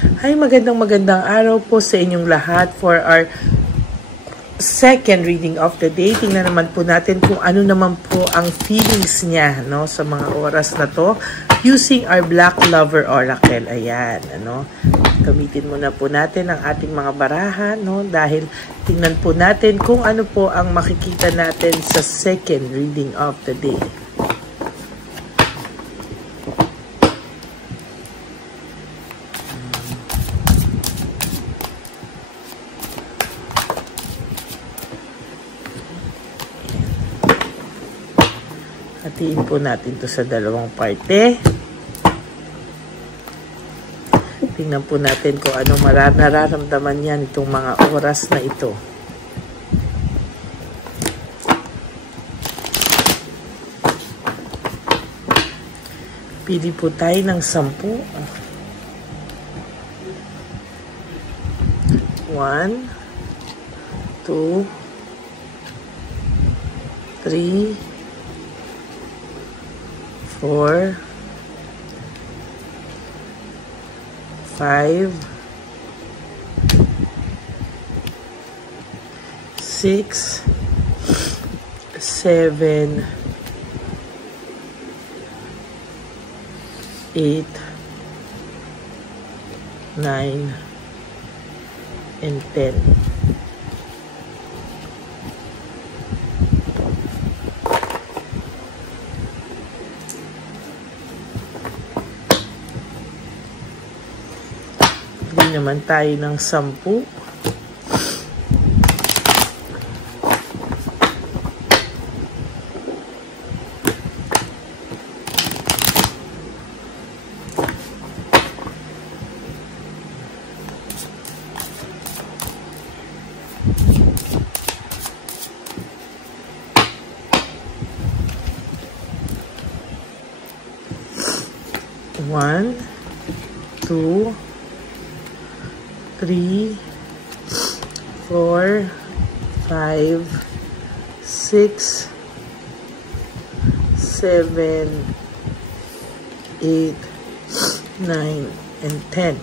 Hi, magandang araw po sa inyong lahat for our second reading of the day. Tingnan naman po natin kung ano naman po ang feelings niya, no, sa mga oras na to using our Black Lover Oracle. Ayan, ano. Gamitin muna po natin ang ating mga barahan, no, dahil tingnan po natin kung ano po ang makikita natin sa second reading of the day. Hatiin po natin to sa dalawang parte. Tingnan po natin kung anong nararamdaman yan itong mga oras na ito. Pili po tayo ng 10. 1, 2, 3, 4, 5, 6, 7, 8, 9, and 10. Naman tayo ng 10. One, 2, 3, 4, 5, 6, 7, 8, 9, and 10.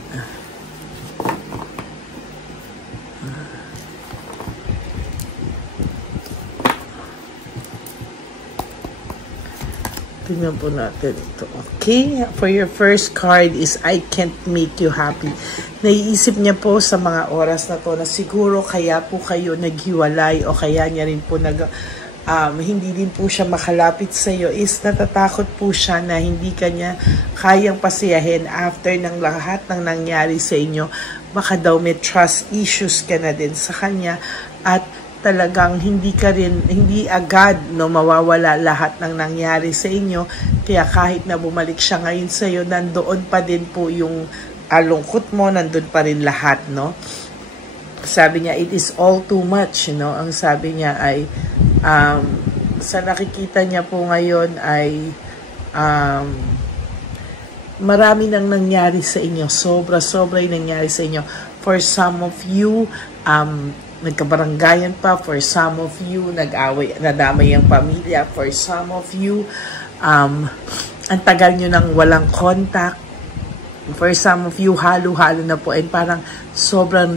Tingnan po natin ito. Okay, for your first card is I can't make you happy. Naiisip niya po sa mga oras na to na siguro kaya po kayo naghiwalay o kaya niya rin po hindi din po siya makalapit sa iyo is natatakot po siya na hindi kanya kayang pasiyahin after ng lahat ng nangyari sa inyo. Baka daw may trust issues ka na din sa kanya at talagang hindi agad mawawala lahat ng nangyari sa inyo. Kaya kahit na bumalik siya ngayon sa iyo, nandoon pa din po yung lungkot mo, nandun pa rin lahat, no? Sabi niya, it is all too much, no? Ang sabi niya ay, sa nakikita niya po ngayon ay, marami nang nangyari sa inyo. Sobra yung nangyari sa inyo. For some of you, nagkabaranggayan pa. For some of you, nadamay ang pamilya. For some of you, ang tagal nyo nang walang contact. For some of you, halo-halo na po. And parang sobra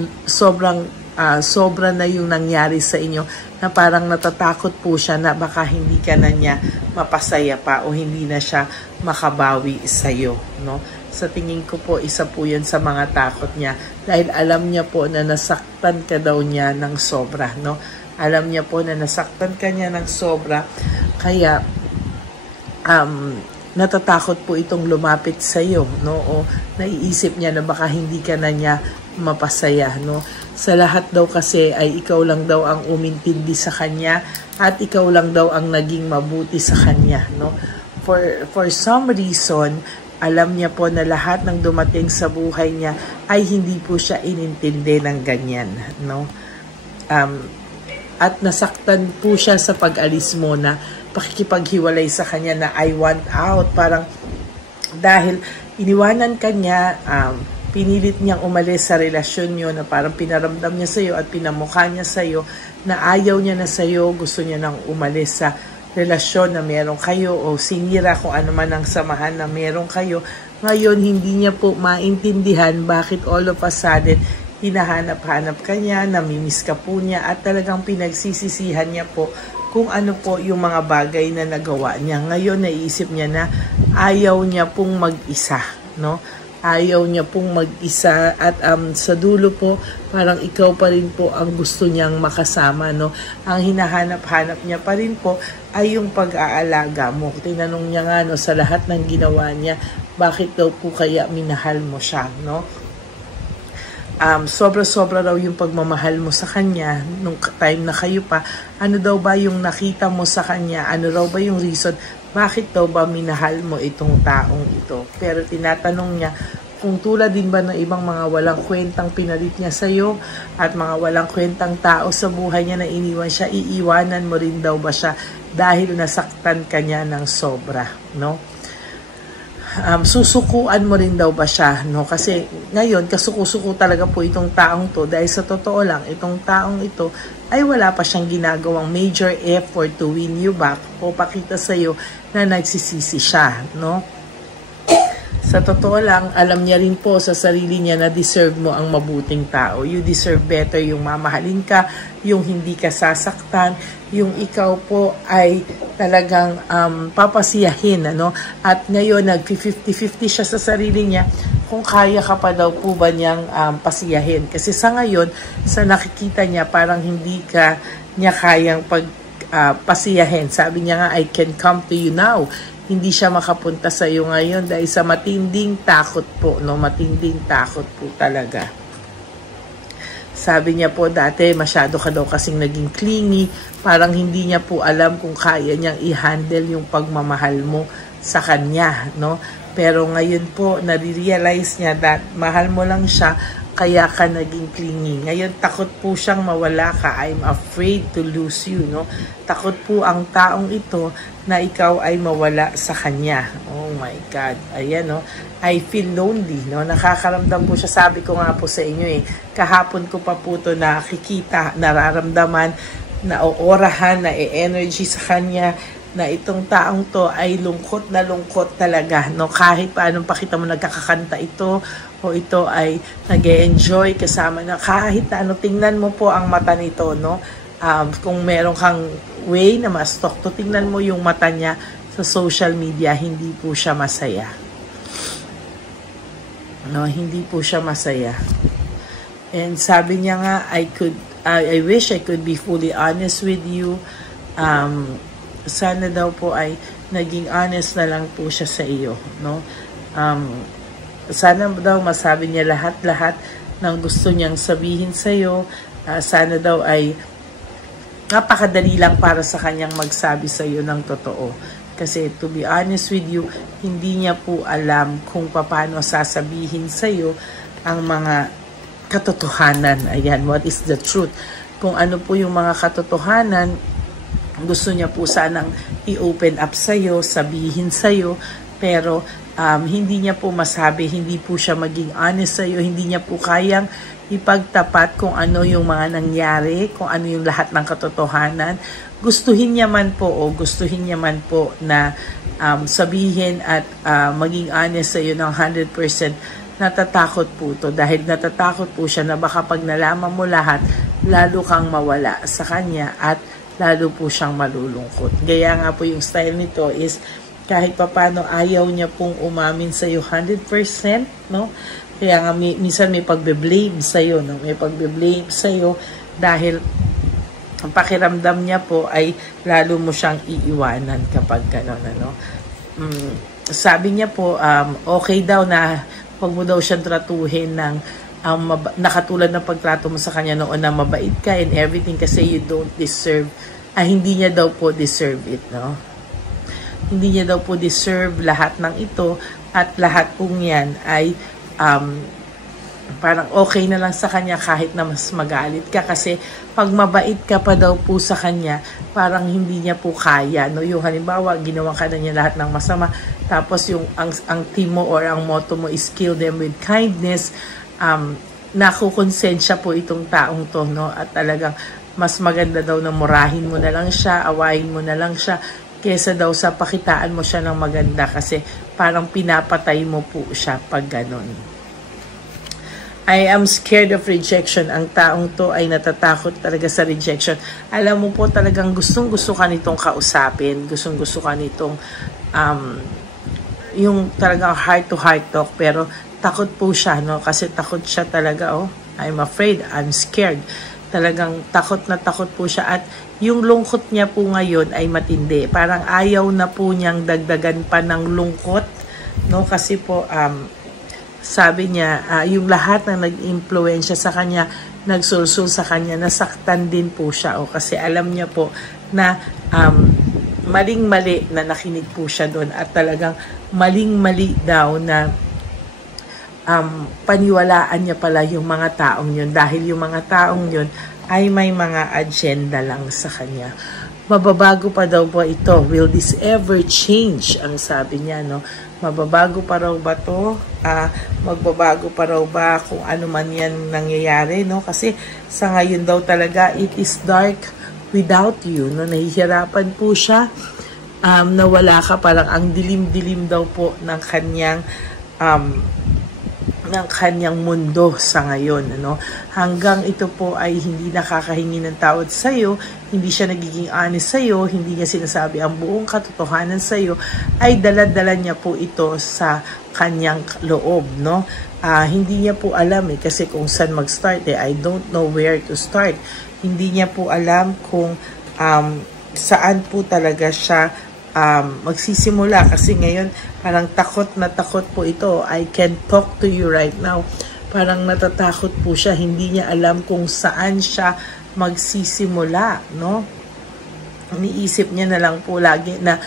na yung nangyari sa inyo na parang natatakot po siya na baka hindi ka na niya mapasaya pa o hindi na siya makabawi sa'yo, no? Sa tingin ko po, isa po yan sa mga takot niya. Dahil alam niya po na nasaktan ka daw niya ng sobra, no? Alam niya po na nasaktan ka niya ng sobra. Kaya, natatakot po itong lumapit sa iyo, no? O naiisip niya na baka hindi ka na niya mapasaya, no? Sa lahat daw kasi ay ikaw lang daw ang umintindi sa kanya at ikaw lang daw ang naging mabuti sa kanya, no? For some reason, alam niya po na lahat ng dumating sa buhay niya ay hindi po siya inintindi ng ganyan, no? At nasaktan po siya sa pag-alis mo na pakikipaghiwalay sa kanya na I want out. Parang dahil iniwanan ka niya, pinilit niyang umalis sa relasyon niyo na parang pinaramdam niya sa iyo at pinamukha niya sa iyo na ayaw niya na sa iyo, gusto niya nang umalis sa relasyon na meron kayo o sinira kung ano man ang samahan na meron kayo Ngayon, hindi niya po maintindihan bakit all of a sudden hinahanap-hanap ka niya, namimiss ka po niya, at talagang pinagsisisihan niya po kung ano po yung mga bagay na nagawa niya. Ngayon, naisip niya na ayaw niya pong mag-isa, no? Ayaw niya pong mag-isa, at sa dulo po, parang ikaw pa rin po ang gusto niyang makasama, no? Ang hinahanap-hanap niya pa rin po ay yung pag-aalaga mo. Tinanong niya nga, no, sa lahat ng ginawa niya, bakit daw po kaya minahal mo siya, no? Sobra-sobra raw yung pagmamahal mo sa kanya nung time na kayo pa. Ano daw ba yung nakita mo sa kanya? Ano raw ba yung reason? Bakit daw ba minahal mo itong taong ito? Pero tinatanong niya kung tulad din ba ng ibang mga walang kwentang pinalit niya sa'yo at mga walang kwentang tao sa buhay niya na iniwan siya, iiwanan mo rin daw ba siya dahil nasaktan ka niya ng sobra, no? Susukuan mo rin daw ba siya, no? Kasi ngayon, kasuko-suko talaga po itong taong to, dahil sa totoo lang, itong taong ito ay wala pa siyang ginagawang major effort to win you back o pakita sa'yo na nagsisisi siya, no? Sa totoo lang, alam niya rin po sa sarili niya na deserve mo ang mabuting tao. You deserve better, yung mamahalin ka, yung hindi ka sasaktan, yung ikaw po ay talagang papasiyahin, ano? At ngayon, nag-50-50 siya sa sarili niya kung kaya ka pa daw po ba niyang pasiyahin. Kasi sa ngayon, sa nakikita niya, parang hindi ka niya kayang pasiyahin. Sabi niya nga, I can come to you now. Hindi siya makapunta sa iyo ngayon dahil sa matinding takot po, no? Matinding takot po talaga. Sabi niya po dati, masyado ka daw kasing naging clingy, parang hindi niya po alam kung kaya niyang i-handle yung pagmamahal mo sa kanya, no? Pero ngayon po, nare-realize niya that mahal mo lang siya, kaya ka naging clingy. Ngayon, takot po siyang mawala ka. I'm afraid to lose you, no? Takot po ang taong ito na ikaw ay mawala sa kanya. Oh my God. Ayan, no? I feel lonely, no? Nakakaramdam po siya. Sabi ko nga po sa inyo, kahapon ko pa po ito nakikita, nararamdaman, naoorahan, na-energy sa kanya, na itong taong to ay lungkot na lungkot talaga, no? Kahit paanong pakita mo nagkakakanta ito, o ito ay nag-e-enjoy kasama na, kahit na ano, tingnan mo po ang mata nito, no? Kung meron kang way na ma-stalk to, tingnan mo yung mata niya sa social media, hindi po siya masaya. No, hindi po siya masaya. And sabi niya nga, I wish I could be fully honest with you. Sana daw po ay naging honest na lang po siya sa iyo, no? Sana daw masabi niya lahat-lahat ng gusto niyang sabihin sa iyo. Sana daw ay napakadali lang para sa kanyang magsabi sa iyo ng totoo. Kasi to be honest with you, hindi niya po alam kung paano sasabihin sa iyo ang mga katotohanan. Ayan, what is the truth? Kung ano po yung mga katotohanan, gusto niya po sanang i-open up sa'yo, sabihin sa'yo, pero hindi niya po masabi, hindi po siya maging honest sa'yo, hindi niya po kayang ipagtapat kung ano yung mga nangyari, kung ano yung lahat ng katotohanan. Gustuhin niya man po na sabihin at maging honest sa'yo ng 100%, natatakot po to dahil natatakot po siya na baka pag nalaman mo lahat, lalo kang mawala sa kanya at lalo po siyang malulungkot. Gaya nga po yung style nito is kahit papano ayaw niya pong umamin sa iyo 100%, no? Kaya nga minsan may pagbe-blame sa iyo, no? May pagbe-blame sa iyo dahil ang pakiramdam niya po ay lalo mo siyang iiwanan kapag gano'n, ano? Sabi niya po, okay daw na huwag mo daw siyang tratuhin ng nakatulad ng pagtrato mo sa kanya noon na mabait ka and everything kasi you don't deserve, hindi niya daw po deserve it, no? Hindi niya daw po deserve lahat ng ito at lahat pong yan ay parang okay na lang sa kanya kahit na mas magalit ka kasi pag mabait ka pa daw po sa kanya, parang hindi niya po kaya, no? Yung halimbawa, ginawa ka na niya lahat ng masama, tapos yung ang team mo or ang motto mo is kill them with kindness, nakukonsensya po itong taong to, no? At talagang mas maganda daw na murahin mo na lang siya, awayin mo na lang siya, kesa daw sa pakitaan mo siya ng maganda kasi parang pinapatay mo po siya pag ganon. I am scared of rejection. Ang taong to ay natatakot talaga sa rejection. Alam mo po talagang gustong-gusto ka nitong kausapin. Gustong-gusto ka nitong yung talagang heart-to-heart talk. Pero takot po siya, no? Kasi takot siya talaga, oh. I'm afraid, I'm scared. Talagang takot na takot po siya. At yung lungkot niya po ngayon ay matindi. Parang ayaw na po niyang dagdagan pa ng lungkot, no? Kasi po, sabi niya, yung lahat na nag-impluensya sa kanya, nagsulsul sa kanya, nasaktan din po siya. O, kasi alam niya po na maling-mali na nakinig po siya doon at talagang maling-mali daw na paniwalaan niya pala yung mga taong yun dahil yung mga taong yun ay may mga agenda lang sa kanya. Mababago pa daw po ito. Will this ever change? Ang sabi niya, no? Mababago pa raw ba to? Magbabago pa raw ba kung ano man yan nangyayari, no? Kasi sa ngayon daw talaga, it is dark without you, no? Nahihirapan po siya na wala ka, parang ang dilim-dilim daw po ng kanyang mundo sa ngayon, ano? Hanggang ito po ay hindi nakakahingi ng tawad sa iyo, hindi siya nagiging honest sa iyo, hindi niya sinasabi ang buong katotohanan sa iyo, ay dala-dala niya po ito sa kanyang loob, no? Hindi niya po alam kasi kung saan mag-start I don't know where to start. Hindi niya po alam kung saan po talaga siya magsisimula kasi ngayon parang takot na takot po ito. I can talk to you right now. Parang natatakot po siya. Hindi niya alam kung saan siya magsisimula, no? Iniisip niya na lang po lagi na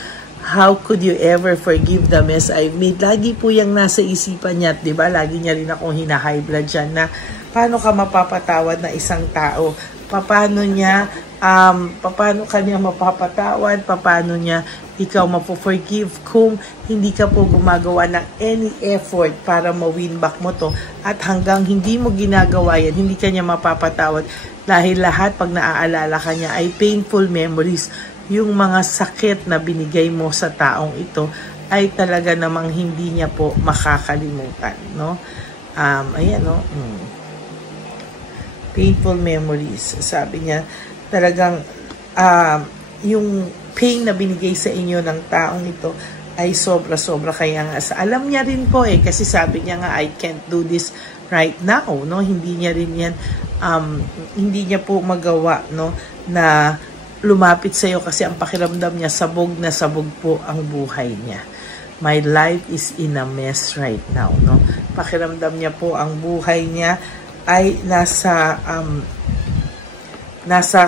how could you ever forgive the mess I've made? Lagi po yung nasa isipan niya, 'di ba? Lagi niya rin akong hina-high blood diyan na paano ka mapapatawad na isang tao? Paano kanya mapapatawad? Paano niya ikaw mapo-forgive kung hindi ka po gumagawa ng any effort para ma-win back mo to? At hanggang hindi mo ginagawa yan, hindi ka niya mapapatawad dahil lahat pag naaalala ka niya ay painful memories. Yung mga sakit na binigay mo sa taong ito ay talaga namang hindi niya po makakalimutan, no? Ayan, no? Painful memories. Sabi niya, talagang yung pain na binigay sa inyo ng taong ito ay sobra-sobra. Kaya nga, alam niya rin po kasi sabi niya nga, I can't do this right now, no? Hindi niya rin yan, hindi niya po magawa, no? Na lumapit sa iyo kasi ang pakiramdam niya, sabog na sabog po ang buhay niya. My life is in a mess right now, no? Pakiramdam niya po ang buhay niya ay nasa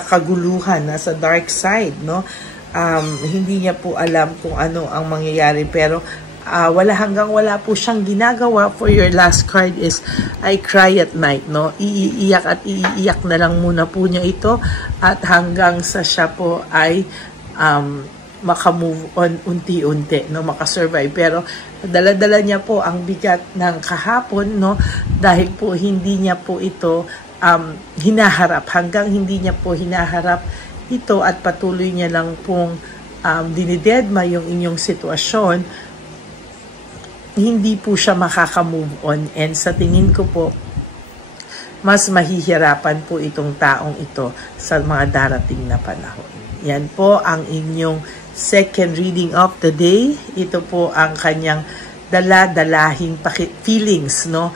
kaguluhan, nasa dark side, no? Hindi niya po alam kung ano ang mangyayari, pero wala po siyang ginagawa. For your last card is I cry at night, no? Iiyak at iiyak na lang muna po niya ito at hanggang sa siya po ay makamove on unti-unti, no? Makasurvive. Pero dala-dala niya po ang bigat ng kahapon, no? Dahil po hindi niya po ito hinaharap. Hanggang hindi niya po hinaharap ito at patuloy niya lang pong dinidedma yung inyong sitwasyon, hindi po siya makaka-move on. And sa tingin ko po, mas mahihirapan po itong taong ito sa mga darating na panahon. Yan po ang inyong second reading of the day. Ito po ang kanyang dala-dalahing feelings, no?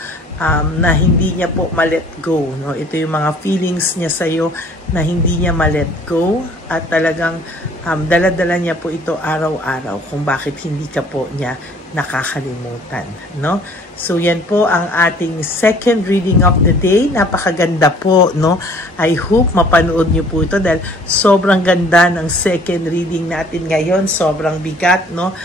Na hindi niya po ma-let go, no? Ito yung mga feelings niya sa iyo na hindi niya ma-let go at talagang dala-dala niya po ito araw-araw kung bakit hindi ka po niya nakakalimutan, no? So yan po ang ating second reading of the day. Napakaganda po, no? I hope mapanood niyo po ito dahil sobrang ganda ng second reading natin ngayon. Sobrang bigat, no?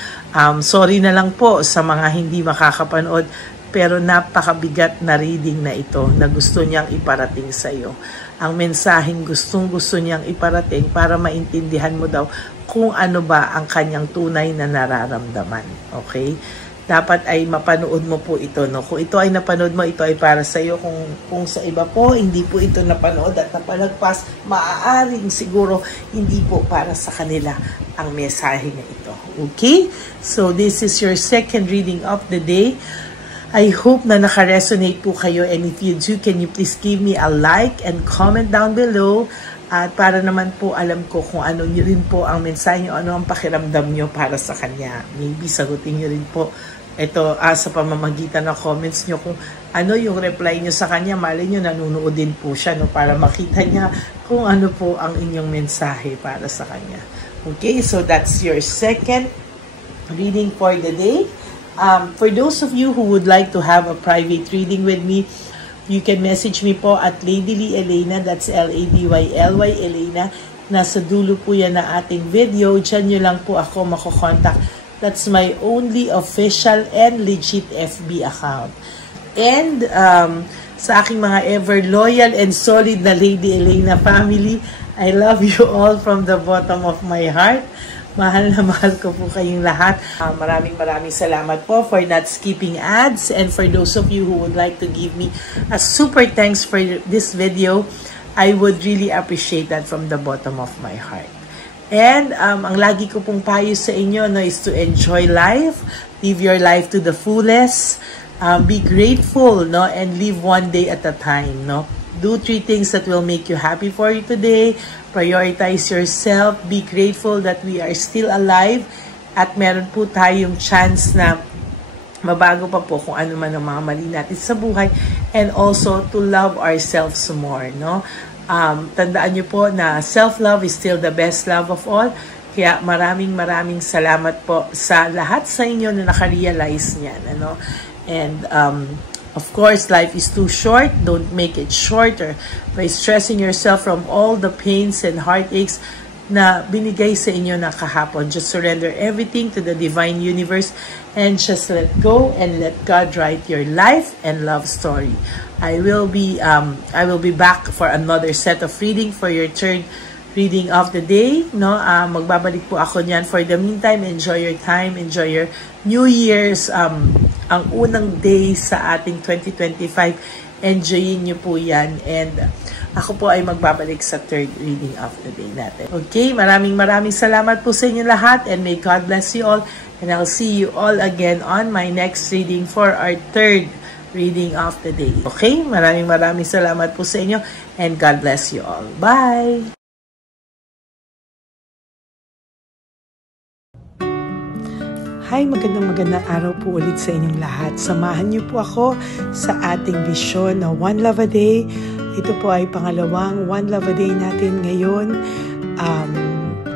Sorry na lang po sa mga hindi makakapanood, pero napakabigat na reading na ito na gusto niyang iparating sa iyo. Ang mensaheng gustong-gusto niyang iparating para maintindihan mo daw kung ano ba ang kanyang tunay na nararamdaman. Okay? dapat ay mapanood mo po ito, no? Kung ito ay napanood mo, ito ay para sa iyo. Kung sa iba po, hindi po ito napanood at napalagpas, maaaring siguro hindi po para sa kanila ang mensahe na ito. Okay? So, this is your second reading of the day. I hope na naka-resonate po kayo, and if you do, can you please give me a like and comment down below? At para naman po alam ko kung ano rin po ang mensahe nyo, ano ang pakiramdam nyo para sa kanya. Maybe sagutin nyo rin po ito sa pamamagitan ng comments nyo kung ano yung reply nyo sa kanya. Malay nyo, nanonood din po siya, no, para makita niya kung ano po ang inyong mensahe para sa kanya. Okay, so that's your second reading for the day. For those of you who would like to have a private reading with me, you can message me po at Ladyly Elena, that's Ladyly Elena. Nasa dulo po yan na ating video. Diyan nyo lang po ako makokontak. That's my only official and legit FB account. And sa aking mga ever loyal and solid na Lady Elena family, I love you all from the bottom of my heart. Mahal na mahal ko po kayong lahat. Maraming salamat po for not skipping ads. And for those of you who would like to give me a super thanks for this video, I would really appreciate that from the bottom of my heart. And ang lagi ko pong payo sa inyo, no, is to enjoy life. Live your life to the fullest. Be grateful, no, and live one day at a time, no. Do 3 things that will make you happy for you today. Prioritize yourself. Be grateful that we are still alive at meron po tayong chance na mabago pa po kung ano man ang mga mali natin sa buhay, and also to love ourselves more, no? Tandaan niyo po na self-love is still the best love of all. Kaya maraming salamat po sa lahat sa inyo na nakarealize niyan, ano? And of course, life is too short. Don't make it shorter by stressing yourself from all the pains and heartaches na binigay sa inyo na kahapon. Just surrender everything to the divine universe and just let go and let God write your life and love story. I will be back for another set of reading for your third reading of the day, no? Magbabalik po ako niyan. For the meantime, enjoy your time, enjoy your New Year's, ang unang day sa ating 2025. Enjoyin niyo po yan. And ako po ay magbabalik sa third reading of the day natin. Okay, maraming salamat po sa inyo lahat, and may God bless you all. And I'll see you all again on my next reading for our third reading of the day. Okay, maraming salamat po sa inyo, and God bless you all. Bye! Hi, magandang araw po ulit sa inyong lahat. Samahan niyo po ako sa ating vision na One Love a Day. Ito po ay pangalawang One Love a Day natin ngayon.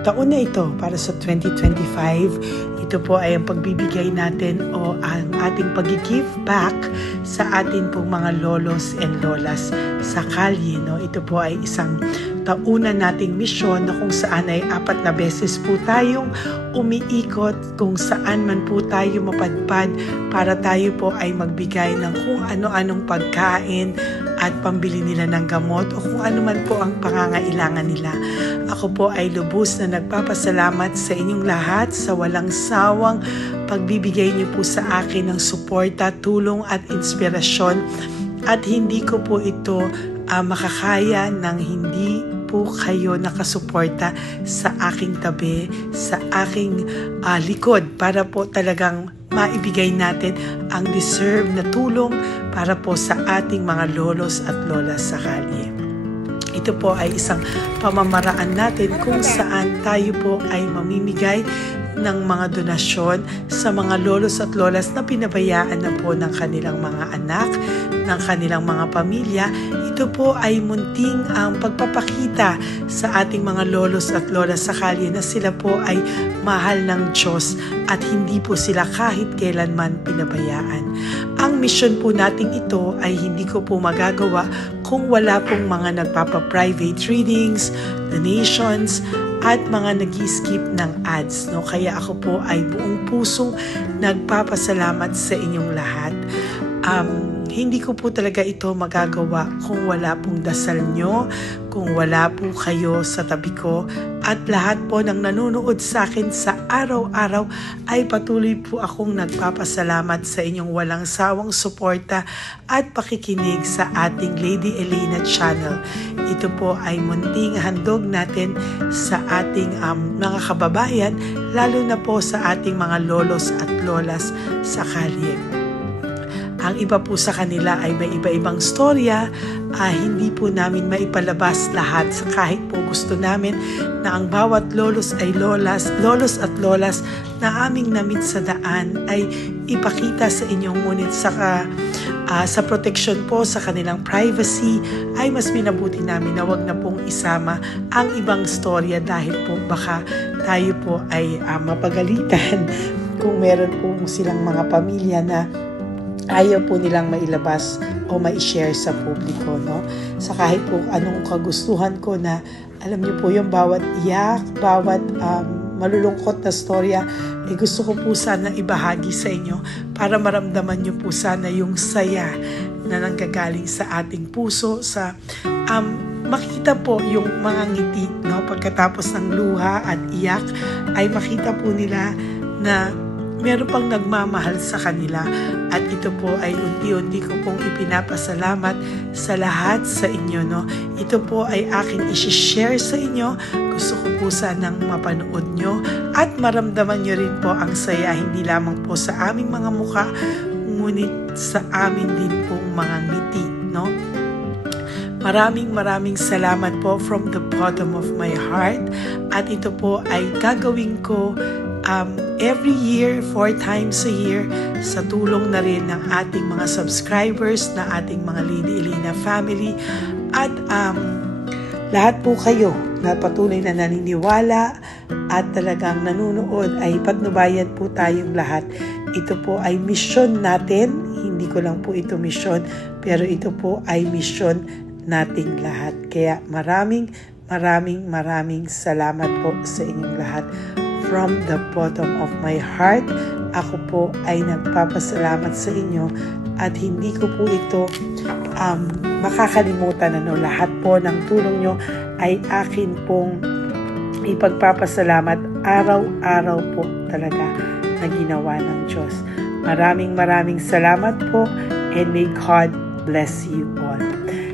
Taon na ito para sa 2025. Ito po ay ang pagbibigay natin o ang ating pag-give back sa atin pong mga lolos and lolas sa kalye, no? Ito po ay isang taunan nating misyon na kung saan ay 4 na beses po tayong umiikot kung saan man po tayo mapadpad para tayo po ay magbigay ng kung ano-anong pagkain at pambili nila ng gamot o kung ano man po ang pangangailangan nila. Ako po ay lubos na nagpapasalamat sa inyong lahat sa walang sawang pagbibigay niyo po sa akin ng suporta, tulong at inspirasyon, at hindi ko po ito makakaya ng hindi po kayo nakasuporta sa aking tabi, sa aking likod, para po talagang maibigay natin ang deserve na tulong para po sa ating mga lolos at lolas sa kalye. Ito po ay isang pamamaraan natin kung saan tayo po ay mamimigay ng mga donasyon sa mga lolos at lolas na pinabayaan na po ng kanilang mga anak, ng kanilang mga pamilya. Ito po ay munting ang pagpapakita sa ating mga lolos at lolas sa kalye na sila po ay mahal ng Diyos at hindi po sila kahit kailanman pinabayaan. Ang mission po nating ito ay hindi ko po magagawa kung wala pong mga nagpapa-private readings, donations, at mga nag-skip ng ads, no? Kaya ako po ay buong pusong nagpapasalamat sa inyong lahat. hindi ko po talaga ito magagawa kung wala pong dasal nyo, kung wala po kayo sa tabi ko, at lahat po ng nanonood sa akin sa araw-araw ay patuloy po akong nagpapasalamat sa inyong walang sawang suporta at pakikinig sa ating Lady Elena channel. Ito po ay munting handog natin sa ating mga kababayan, lalo na po sa ating mga lolos at lolas sa kalye. Ang iba po sa kanila ay may iba-ibang storya, hindi po namin maipalabas lahat kahit po gusto namin na ang bawat lolos at lolas na aming namit sa daan ay ipakita sa inyong, ngunit sa protection po sa kanilang privacy ay mas minabuti namin na wag na pong isama ang ibang storya dahil po baka tayo po ay mapagalitan kung meron po silang mga pamilya na ayaw po nilang mailabas o ma-share sa publiko, no? Sa kahit po anong kagustuhan ko na, alam niyo po yung bawat iyak, bawat malulungkot na storya, gusto ko po sana ibahagi sa inyo para maramdaman niyo po sana yung saya na nanggagaling sa ating puso, sa makita po yung mga ngiti, no? Pagkatapos ng luha at iyak ay makita po nila na meron pang nagmamahal sa kanila, at ito po ay unti-unti ko pong ipinapasalamat sa lahat sa inyo, no? Ito po ay aking i-share sa inyo. Gusto ko po sanang mapanood nyo at maramdaman nyo rin po ang saya, hindi lamang po sa aming mga muka, ngunit sa amin din pong mga ngiti, no? Maraming salamat po from the bottom of my heart, at ito po ay gagawin ko every year, 4 times a year, sa tulong na rin ng ating mga subscribers, na ating mga Lady Elena family, at lahat po kayo na patuloy na naniniwala at talagang nanonood, ay patnubayan po tayong lahat. Ito po ay mission natin, hindi ko lang po ito mission, pero ito po ay mission nating lahat. Kaya maraming salamat po sa inyong lahat. From the bottom of my heart, ako po ay nagpapasalamat sa inyo, at hindi ko po ito makakalimutan. Lahat po ng tulong nyo ay akin pong ipagpapasalamat araw-araw po talaga na ginawa ng Diyos. Maraming salamat po, and may God bless you all.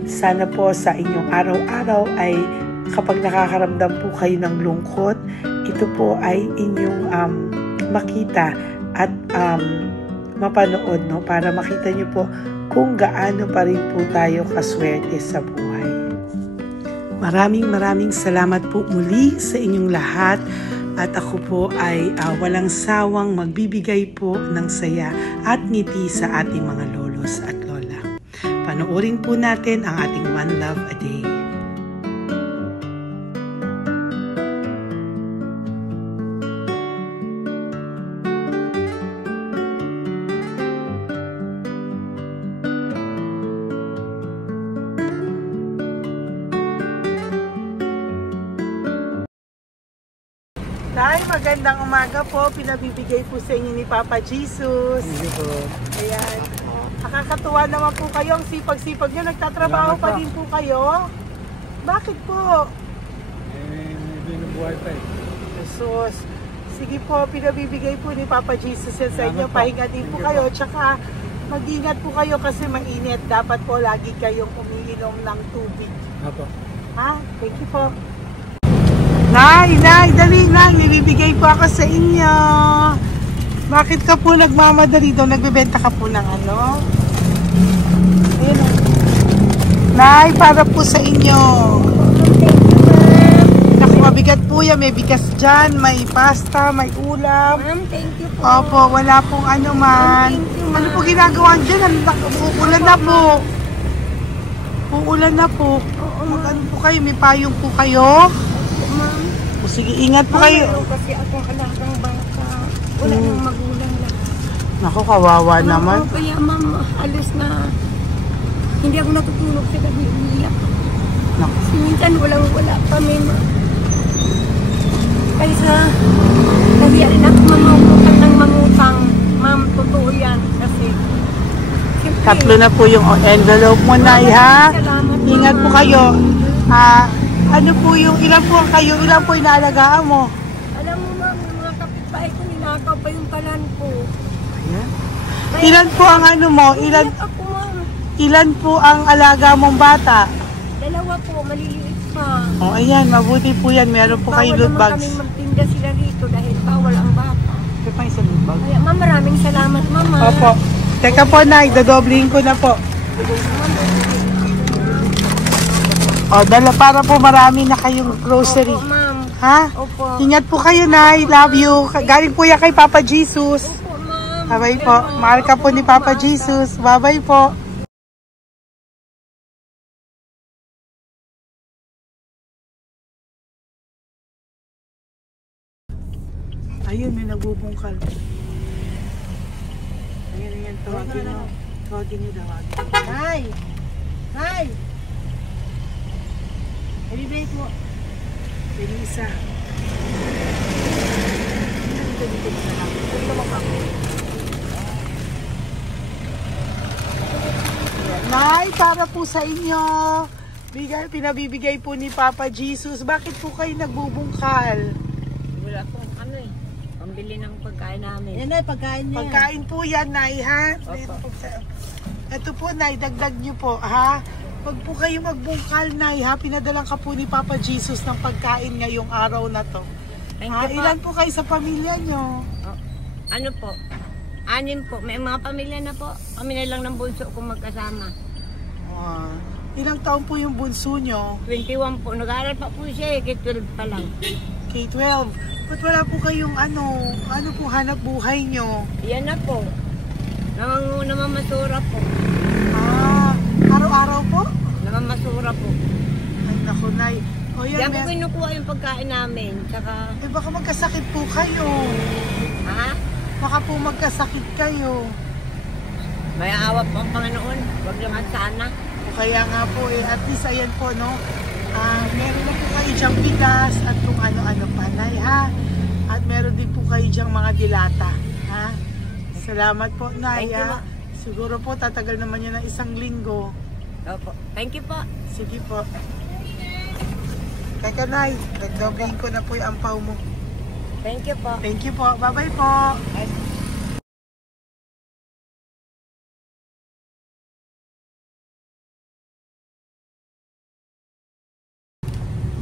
Sana po sa inyong araw-araw ay kapag nakakaramdam po kayo ng lungkot, ito po ay inyong makita at mapanood, no? Para makita nyo po kung gaano pa rin po tayo kaswerte sa buhay. Maraming salamat po muli sa inyong lahat, at ako po ay walang sawang magbibigay po ng saya at ngiti sa ating mga lolos at lola. Panoorin po natin ang ating One Love a Day. Nay, magandang umaga po. Pinabibigay po sa inyo ni Papa Jesus. Hindi po. Ayan. Nakakatuwa naman po kayo. Ang sipag-sipag nyo. Nagtatrabaho pa din po kayo. Bakit po? May binubuhay pa eh. Jesus. Sige po, pinabibigay po ni Papa Jesus yan sa inyo. Pahinga din po kayo. Tsaka mag-ingat po kayo kasi mainit. Dapat po lagi kayong umiinom ng tubig. Apo. Ha? Thank you po. Nay, dali lang. Nilibigay po ako sa inyo. Bakit ka po nagmamadali daw? Nagbebenta ka po ng ano? Ayun. Nay, para po sa inyo. Naku, mabigat po yan. May bigas dyan, may pasta, may ulam. Ma'am, thank you po. Opo, wala pong ano man. Ano po ginagawa dyan? Uulan na po. Uulan na po. Mag-ano po kayo? May payong po kayo? Ma'am. O sige, ingat po kayo. Kasi akong alagang bata. Wala nang magulang lahat. Naku, kawawa naman. Kaya ma'am, halos na hindi ako natutulog sa gabi. Umiyak. Naku. Kasi minsan wala kami ma'am. Kaysa nahiya rin ako mangutang ng mangutang. Ma'am, totoo yan. Kasi Tatlo na po yung envelope mo, Nay, ha? Ingat po kayo. Ano po yung, ilan po kayo, ilan po inaalagaan mo? Alam mo ma'am, yung mga kapitbahay ko, ninakaw pa yung kalan ko. Ayan. Ilan po ang ano mo? Ilan po ang alaga mong bata? Dalawa po, maliliit pa. Oh, ayan, mabuti po yan. Meron po kayong loot Bawal naman bags. kami magtinda sila rito dahil bawal ang bata. Ito pa yung sa loot bag. Kaya ma'am, maraming salamat mama. Opo. Teka po, Nay, dodoblihin ko na po. O, dala para po marami na kayong grocery. Opo ma'am. Ha? Opo. Ingat po kayo, Nay. Love you. Galing po yan kay Papa Jesus. Opo ma'am. Bye-bye po. Mahal ka po ni Papa Jesus. Bye-bye po. Ayun, may nagbubungkal. Ayan, tawagin nyo. Tawagin nyo daw. Nay! Nay! Ibibigay po. Elisa. Dito na lang. Dito mo pa. Nay, para po sa inyo. Pinabibigay po ni Papa Jesus. Bakit po kayo nagbubungkal? Wala pong ano eh. Pambili ng pagkain namin. Yan na, pagkain niya. Pagkain po yan, Nay, ha? Ito po, Nay, dagdag nyo po, ha? Pag po kayo magbungkal, Nay, ha? Pinadalang ka po ni Papa Jesus ng pagkain ngayong araw na to. Thank Ha? you po. Ilan po kayo sa pamilya nyo? Oh, ano po? 6 po. May mga pamilya na po. Kami na lang ng bunso kung magkasama. Ilang taon po yung bunso nyo? 21 po. Nag-aaral pa po siya eh. 12 pa lang. K-12. Ba't wala po kayong ano po hanap buhay nyo? Yan na po. Namamasura po. Araw-araw po? Namamasura po. Ay, naku, Nay. O yan, Diyan ko kinukuha yung pagkain namin. Tsaka, baka magkasakit po kayo. ha? Baka po magkasakit kayo. May awa po ang Panginoon. Huwag lang at sana. O kaya nga po at least ayan po, no? Meron na po kayo diyang bigas at kung ano-ano pa, Nay, ha? At meron din po kayo diyang mga dilata, ha? Salamat po, Nay, Thank you, ha? Siguro po tatagal naman yan ng 1 linggo. Opo. Thank you po. Sige po. Teka, Nay, nagdobling ko na po yung ampaw mo. Thank you po. Thank you po. Bye-bye po.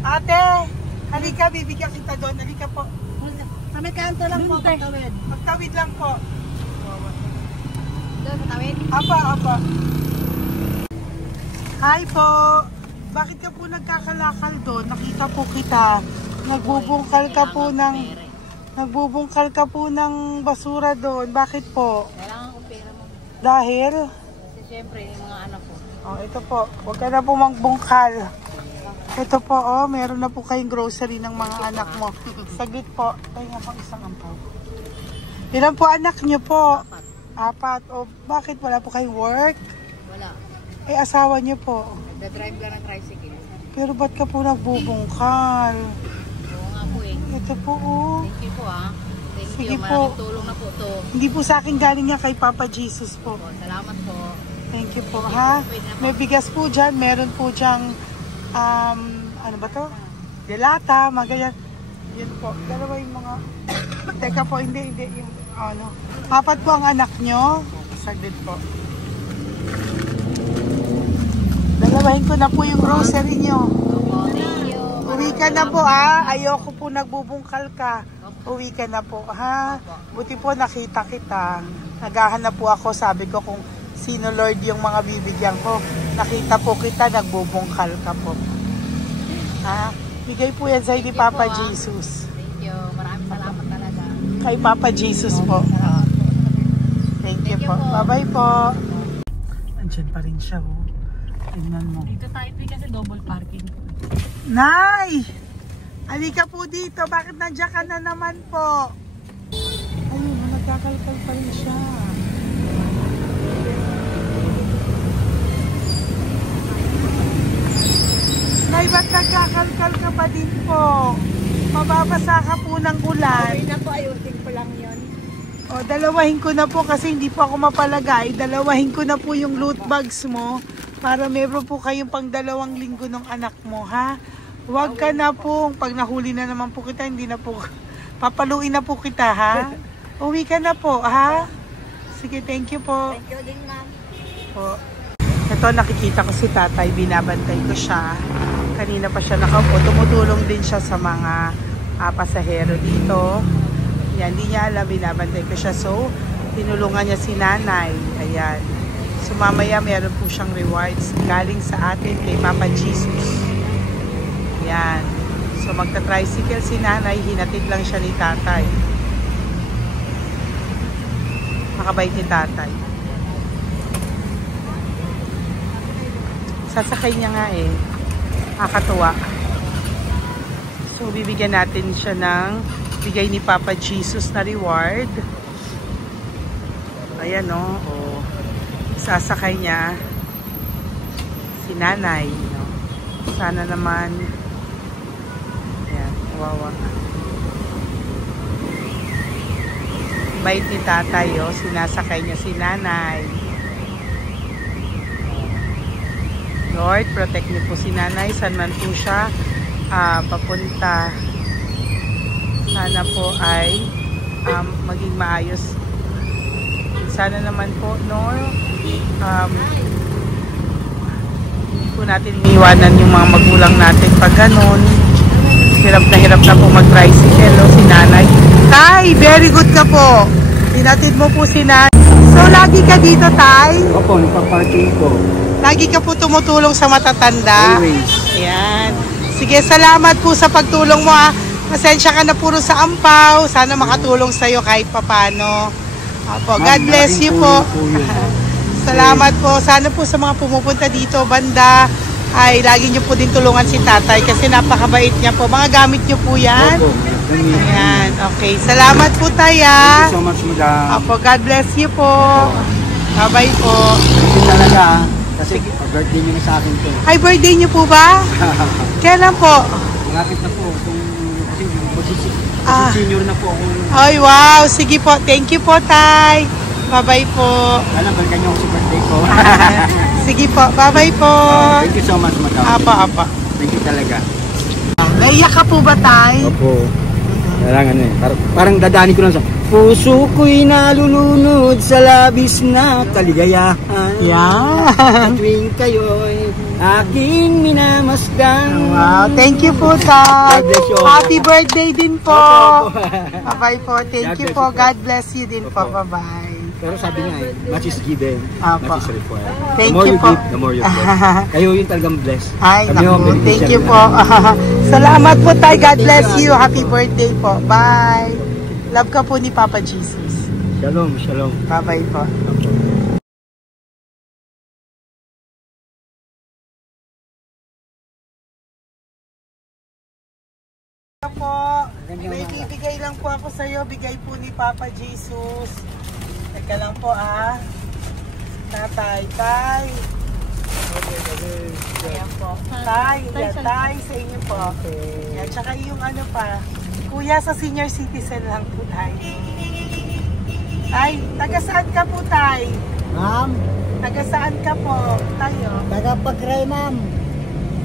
Ate, halika, bibigyan kita doon. Halika po. Kami kanto lang po, pagtawid. Magtawid lang po. Doon, pagtawid? Apa. Hi po. Bakit ka po nagkakalakal doon? Nakita po kita. Nagbubungkal ka po ng basura doon. Bakit po? Kailangan ko pera mo. Dahil? Kasi syempre, yung mga anak ko. Oh, ito po. Huwag ka na po magbungkal. Ito po, oh. Meron na po kayong grocery ng mga anak mo. Saglit po. Tayo nga pang isang ampaw. Ilan po anak niyo po? 4. O, bakit wala po kayong work? Wala. Asawa niyo po. Nagda-drive lang ng tricycle. Pero ba't ka po nagbubungkal? Oo nga po eh. Ito po, oh. Thank you po ah. Thank Sige you. po. Maraming tulong na po to. Hindi po sa akin galing yan kay Papa Jesus po. Salamat po. Thank you po, ha? May bigas po dyan. Meron po dyang, ano ba to? Delata, mga ganyan. Yun po. Dalawa yung mga... Teka po, hindi. Yung, 4 po ang anak nyo. Saglit po. Dalawahin ko na po yung grocery nyo. Thank you. Uwi ka na po, ha? Ayoko po nagbubungkal ka. Uwi ka na po, ha? Buti po nakita kita. Naghahanap po ako, sabi ko kung sino Lord yung mga bibigyan ko. Nakita po kita, nagbubungkal ka po. Ha? Bigay po yan sa ni Papa Jesus. Thank you. Maraming salamat talaga. Kay Papa Jesus po. Thank you po. Bye-bye po. Andyan pa rin siya, oh. Tingnan mo. Dito tayo kasi double parking. Nay! Halika po dito. Bakit nandiyan ka na naman po? Ayun, nagkakalkal pa rin siya. Nay, ba't nagkakalkal ka pa din po? Mababasa ka po ng ulan. Okay na po, ayusin ko lang yun. O, dalawahin ko na po kasi hindi po ako mapalagay. Dalawahin ko na po yung loot bags mo para meron po kayong pang 2 linggo ng anak mo, ha? Huwag ka na po. Pag nahuli na naman po kita, hindi na po, papaluin na po kita, ha? Uwi ka na po, ha? Sige, thank you po. Thank you din, ma'am. Po. Ito, nakikita ko si tatay, binabantay ko siya. Kanina pa siya nakaupo. Tumutulong din siya sa mga pasahero dito. Yan, hindi niya alam, binabantay ko siya. So, tinulungan niya si nanay. Ayan. So, mamaya meron po siyang rewards galing sa atin kay Papa Jesus. Ayan. So, magta-tricycle si nanay. Hinatid lang siya ni tatay. Makabait ni tatay. Sasakay niya nga eh. Nakakatuwa. So, bibigyan natin siya ng bigay ni Papa Jesus na reward. Ayan o. Oh. Sasakay niya si nanay. No? Sana naman. Ayan. Wawa. Bait ni tatay o. Oh. Sinasakay niya si nanay. Lord, protect niyo po si nanay. Saan man po siya papunta. Sana po ay maging maayos. Sana naman po, no? Hindi po natin iniwanan yung mga magulang natin pag ganun. Hirap na po mag-tricycle, no? Si nanay. Tay, very good ka po. Hinatid mo po si nanay. So, lagi ka dito, Tay? Opo, nagpa-parking ko. Lagi ka po tumutulong sa matatanda? Always. Ayan. Sige, salamat po sa pagtulong mo, ha. Pasensya ka na puro sa ampaw. Sana makatulong sa'yo kahit papano. Opo, God bless you po. Salamat po. Sana po sa mga pumupunta dito, banda, ay lagi nyo po din tulungan si tatay kasi napakabait niya po. Mga gamit nyo po yan. Ayan, okay. Salamat po tayo. Thank you so much, madam. Opo, God bless you po. Bye-bye po. Thank you talaga. Kasi birthday nyo na sa akin to. Ay, birthday nyo po ba? Kailan po? Malapit na po. Kasi senior na po ako. Ay, wow. Sige po. Thank you po, Tay. Bye-bye po. Alam, balikan nyo ako sa birthday ko. Sige po. Bye-bye po. Thank you so much, madam. Apa. Thank you talaga. Naiyak ka po ba, Tay? Opo. Parang ano eh. Parang dadaanin ko lang sa puso ko'y nalulunod sa labis na kaligayahan. Yan. Tuwing kayo'y aking minamasdan. Wow. Thank you po, Tay. God bless you. Happy birthday din po. Opo. Bye-bye po. Thank you po. God bless you din po. Bye-bye. Pero sabi nga eh, much is given, Opo. much is required. Thank The more you you po. give, the more you get. Kayo yung talagang blessed. Ay, Kami yung naku. Thank beneficiary you po. na. Salamat po, Tay. God bless you. Happy birthday po. Bye. Love ka po ni Papa Jesus. Shalom, shalom. Bye-bye po. Po, may bibigay lang po ako sa iyo, bigay po ni Papa Jesus. Teka lang po Tatay, Tay. Ayan po. Tay, Tay sa inyo po. Yan, tsaka yung ano pa, Kuya sa senior citizen lang po tayo. Tay, taga saan ka po, Tay? Ma'am, Taga saan ka po, tayo? taga Pagray, ma'am.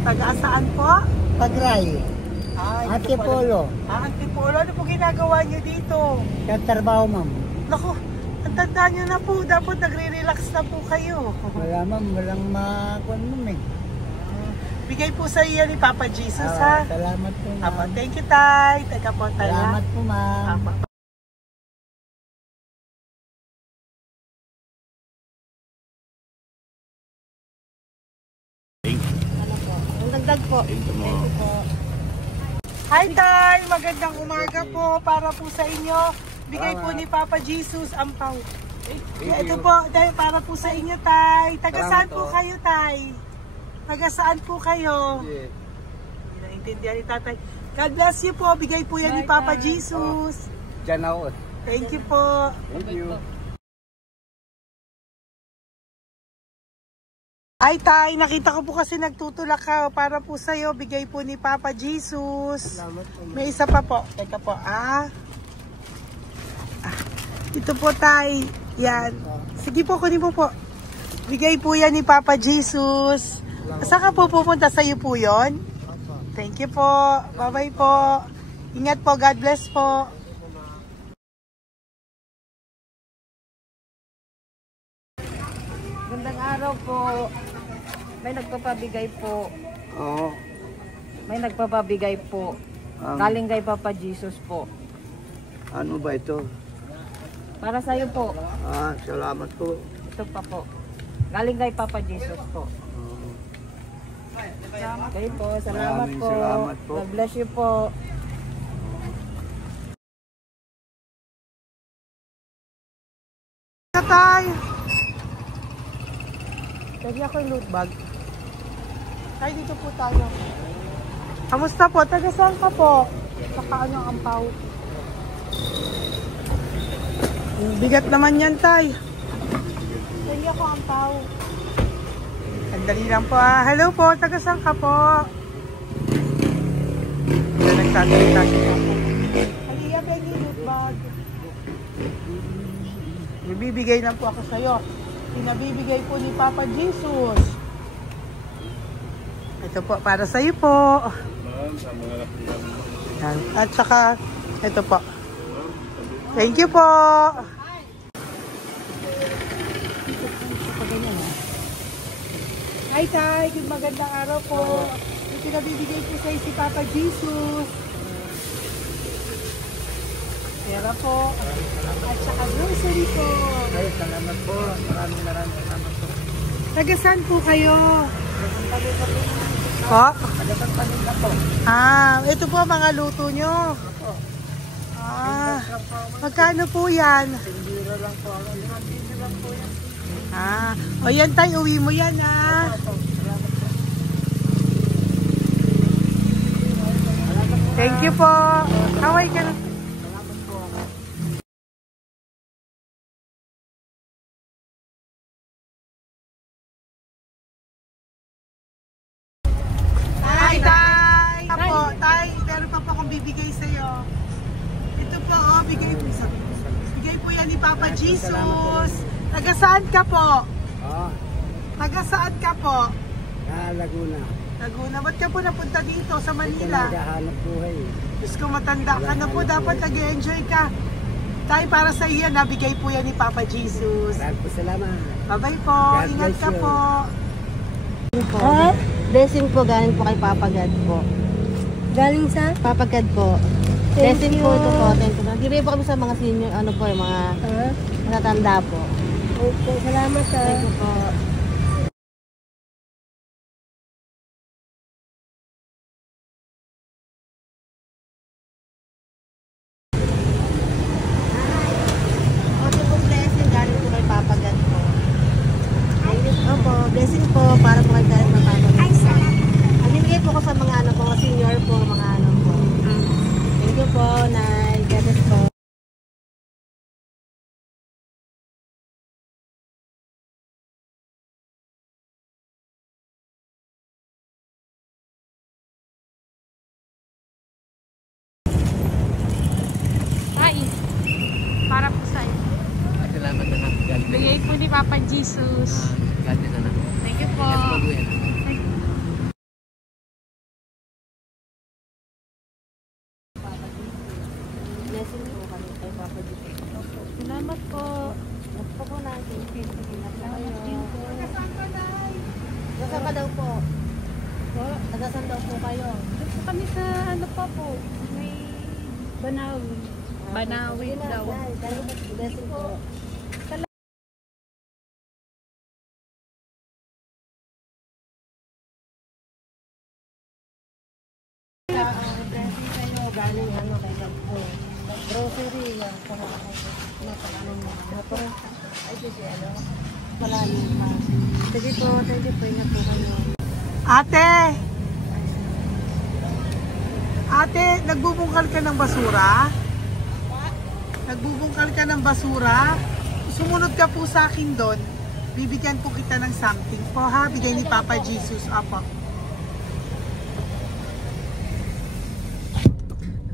Taga saan po? Pagray. Antipolo. Antipolo. Ano po ginagawa niyo dito? Katrabaho, ma'am. Naku, ang tanda niyo na po. Dapat nagre-relax na po kayo. Wala, ma'am. Walang makuan, ma'am eh. Bigay po sa iyo ni Papa Jesus, ha? Salamat po, ma'am. Apo, thank you, Tay. Teka po, Tay. Salamat po, ma'am. Apo. Ang dagdag po. Thank you po. Hi, Tay! Magandang umaga po para po sa inyo. Bigay po ni Papa Jesus ang pau. Ito po, Tay, para po sa inyo, Tay. Taga saan po kayo, Tay? Taga saan po kayo? Hindi naintindihan ni Tatay. God bless you po. Bigay po yan ni Papa Jesus. Diyan ako. Thank you po. Thank you. Ay, Tay, nakita ko po kasi nagtutulak ka para po sa'yo. Bigay po ni Papa Jesus. May isa pa po. Teka po, Ito po tay. Yan. Sige po, kunin po po. Bigay po yan ni Papa Jesus. Saan ka po pupunta? Sa'yo po yun? Thank you po. Bye-bye po. Ingat po. God bless po. Gandang araw po. May nagpapabigay po. Oo. May nagpapabigay po. Galing kay Papa Jesus po. Ano ba ito? Para sa'yo po. Salamat po. Ito pa po. Galing kay Papa Jesus po. Okay po. Salamat Maraming po. salamat po. God bless you po. Tay! Lagi ako yung loot bag. Tay, dito po tayo. Kamusta po? Taga saan ka po? Saka ano ang ampaw? Bigat naman yan, tay. Lagi ako ampaw. Sandali lang po ah. Hello po, taga saan ka po? Yan, nagsasalita siya. Halika, Peggy, loot bag. Ibibigay lang po ako sa'yo. Pinabibigay po ni Papa Jesus. Ito po, para sa'yo po. Yan. At saka, ito po. Thank you po. Hi, Tay. Good magandang araw po. Yung pinabibigay po sa'yo si Papa Jesus. Pera po. At saka grocery po. Ay, salamat po. Maraming salamat po. Taga saan po kayo? Po? Ito po mga luto nyo. Magkano po yan? Biro lang po. Biro lang po yan. O yan tayo, uwi mo yan Thank you po. Kaway ka na. Tay, meron pa po akong bibigay sa'yo. Ito po, bigay po yan ni Papa Jesus. Taga saan ka po? Taga saan ka po? Laguna. Laguna. Ba't ka po napunta dito sa Manila? Naghahanap buhay. Diyos ko, matanda ka na po. Dapat nag-enjoy ka. Tay, para sa iyo, nabigay po yan ni Papa Jesus. Maraming po salamat. Bye-bye po. God Ingat bless ka you. po. Blessing po galing po kay Papa God po. Galing sa? Papa God po. Thank Blessing you. po ito po. Thank you. Nagbibigay po kami sa mga senior, ano po, yung mga matatanda po. Opo, salamat sa. Thank you po. Okay po, blessing galing po kay Papa God po. Opo, blessing po para po kay galing kay Papa God. Nagbibigay po ko sa mga ano po, senior po, mga ano po. Thank you po, Nay. God bless po. Para po sa'yo. Salamat na. Bigay po ni Papa Jesus. Gati na. Thank you po. Blessing po kami kay Papa God. Salamat po. Huwag po po natin. Salamat din po. Nasaan ka daw po? Po. Nasaan daw po kayo? Doon po kami sa ano pa po. May Banawi. Banawi Yun na, daw. Blessing po. Blessing kayo. Galing ano kay God po. Grocery yan. Napakaano mo. Ay, kasi ano. Malayo pa. Sige po. Thank you po. Ingat po kayo. Ate! Ate, nagbubungkal ka ng basura? Nagbubungkal ka ng basura? Sumunod ka po sa akin doon. Bibigyan po kita ng something po ha. Bigay ni Papa Jesus. Apo.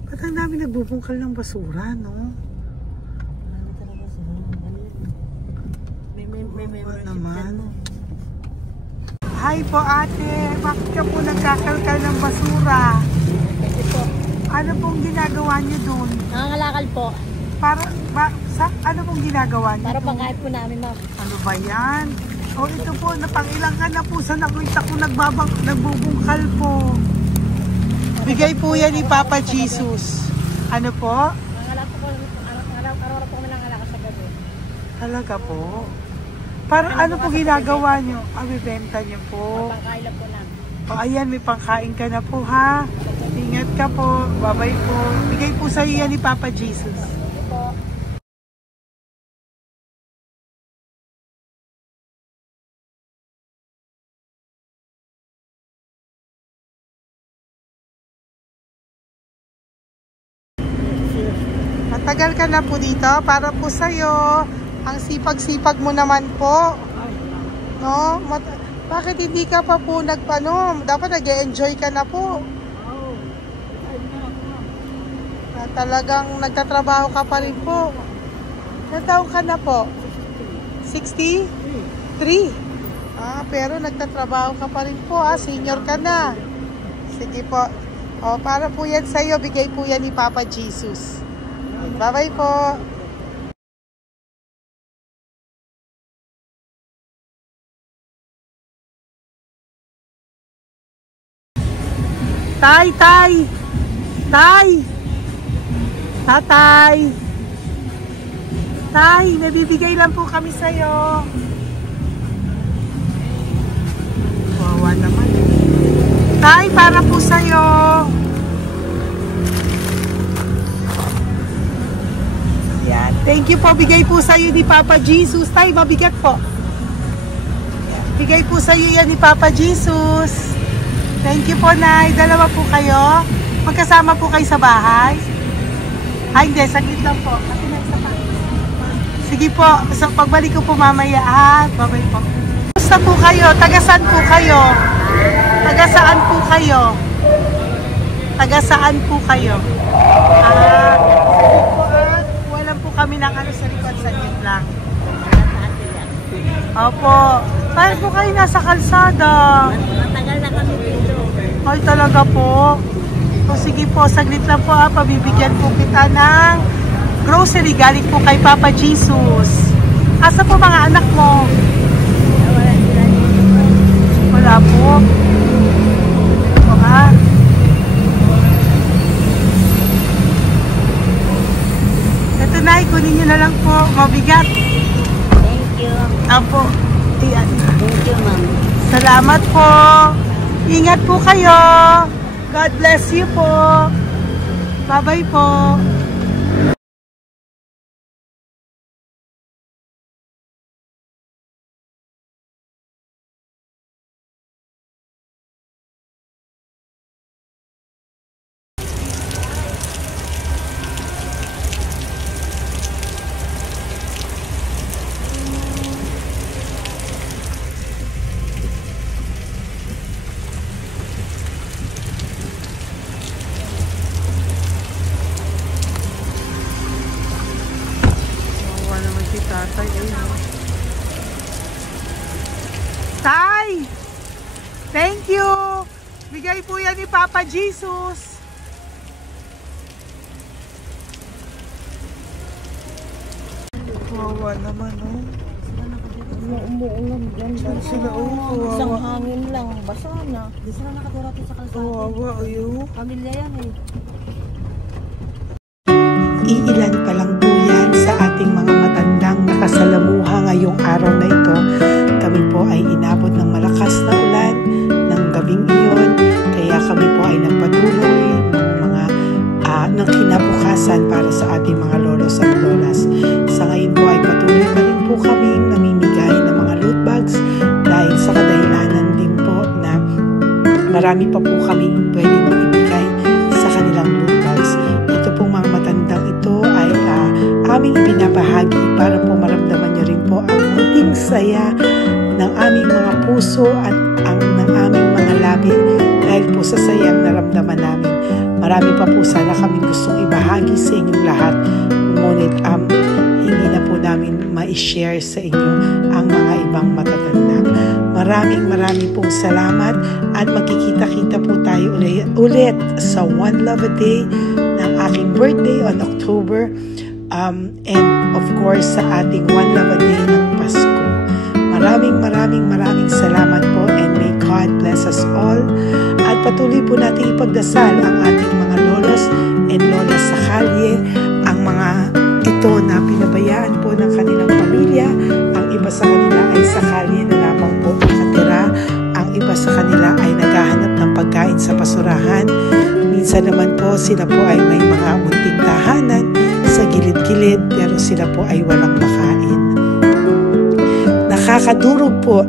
Ba't ang dami nagbubungkal ng basura, no? Marami talaga sir. may membership naman. dyan. Hi po ate, bakit ka po nagkakalkal ng basura? Kasi po, Ano pong ginagawa niyo doon? nangangalakal po. Ano pong ginagawa niyo Para doon? pangkain po namin, ma'am. Ano ba yan? O ito po, napangilang ka na po sa nakita ko nagbubungkal po. Bigay po yan ni Papa Jesus. Ano po? Nangangalak po, araw-araw po kami nangangalakal sa gabi. Talaga po? Para ano po ginagawa niyo? Bibenta niyo po. Pangkain lang po namin. O ayan, may pangkain ka na po ha. Ingat ka po. Bye-bye po. Bigay po sa iyo yan ni Papa Jesus. Ito po. Matagal ka na po dito para po sa'yo. Ang sipag-sipag mo naman po. No? Bakit hindi ka pa po dapat nag-e-enjoy ka na po. Talagang nagtatrabaho ka pa rin po. Ilang taon ka na po? 63? Pero nagtatrabaho ka pa rin po. Senior ka na. Sige po. Para po yan sa'yo. Bigay po yan ni Papa Jesus. Bye-bye po. Tay! Tatay! Tay, nabibigay lang po kami sa'yo. Wawa naman. Tay, para po sa'yo. Yan. Thank you po. Bigay po sa'yo ni Papa Jesus. Tay, mabigat po. Yan. Bigay po sa'yo yan ni Papa Jesus. Thank you po, Nay. Dalawa po kayo. Magkasama po kayo sa bahay. Hindi. Saglit lang po. Kasi nasa pa. Sige po. So, pagbalik ko po mamaya. Bye-bye po. Gusto po kayo? Tagasaan po kayo? Tagasaan po kayo? Tagasaan po kayo? Saglit po walang po kami ng sa likod. Saglit lang. Opo. Paano po kayo nasa kalsada? Matagal na kami dito. Ay, talaga po. O sige po, saglit lang po pabibigyan po kita ng grocery galing po kay Papa Jesus. Asa po mga anak mo? Wala po. O ha? Ito na, kunin nyo na lang po. Mabigat. Thank you. Apo. Ayan. Thank you, ma'am. Salamat po. Ingat po kayo. God bless you po. Bye-bye po. Tatay, Tay! Thank you! Bigay po yan ni Papa Jesus. Wawa naman, oh. Umuulan dyan. Saan sila, oh? Isang Wawa. hangin lang. Basa na. Di sila nakatira sa kalsada. Wawa, oh. Pamilya yan eh. Iilan pa lang po yan sa ating mga matandang nakasalamuha ngayong araw na ito. Kami po ay inabot ng malakas na ulan ng gabing iyon. Kaya kami po ay nagpatuloy ng kinabukasan para sa ating mga lolos at lolas. Sa ngayon po ay patuloy pa rin po kaming namimigay ng mga loot bags dahil sa kadahilanan din po na marami pa po kaming pwedeng ibigay sa kanilang loot bags. Ito pong mga matandang ito ay aming ibinabahagi para po maramdaman nyo rin po ang munting saya ng aming mga puso at ng aming mga labi dahil po sa sayang naramdaman namin. Marami pa po sana kaming gustong ibahagi sa inyong lahat. Ngunit hindi na po namin ma-share sa inyo ang mga ibang matatanda. Maraming pong salamat at magkikita-kita po tayo ulit sa One Love a Day ng aking birthday on October and of course sa ating One Love a Day ng Pasko. Maraming salamat po and may God bless us all. At patuloy po natin ipagdasal ang ating mga lolos and lolas sa kalye, ang mga ito na pinabayaan po ng kanilang pamilya. Ang iba sa kanila ay sa kalye na lamang po nakatira. Ang iba sa kanila ay naghahanap ng pagkain sa basurahan. Minsan naman po sila po ay may mga munting tahanan sa gilid-gilid pero sila po ay walang makain. Nakakadurog po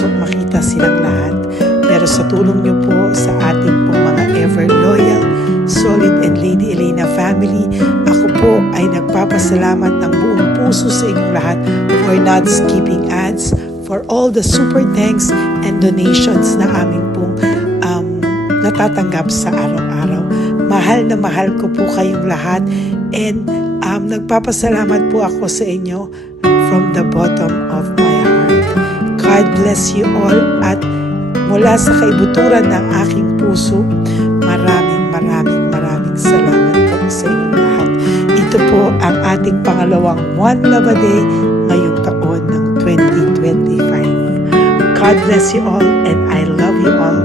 puso makita silang lahat. Pero sa tulong niyo po sa ating pong mga ever loyal, solid and Lady Elena family, ako po ay nagpapasalamat ng buong puso sa inyong lahat for not skipping ads, for all the super thanks and donations na aming pong natatanggap sa araw-araw. Mahal na mahal ko po kayong lahat, and nagpapasalamat po ako sa inyo from the bottom of my heart. God bless you all, at mula sa kaibuturan ng aking puso, maraming salamat po sa inyong lahat. Ito po ang ating pangalawang One Love a Day ngayong taon ng 2025. God bless you all, and I love you all.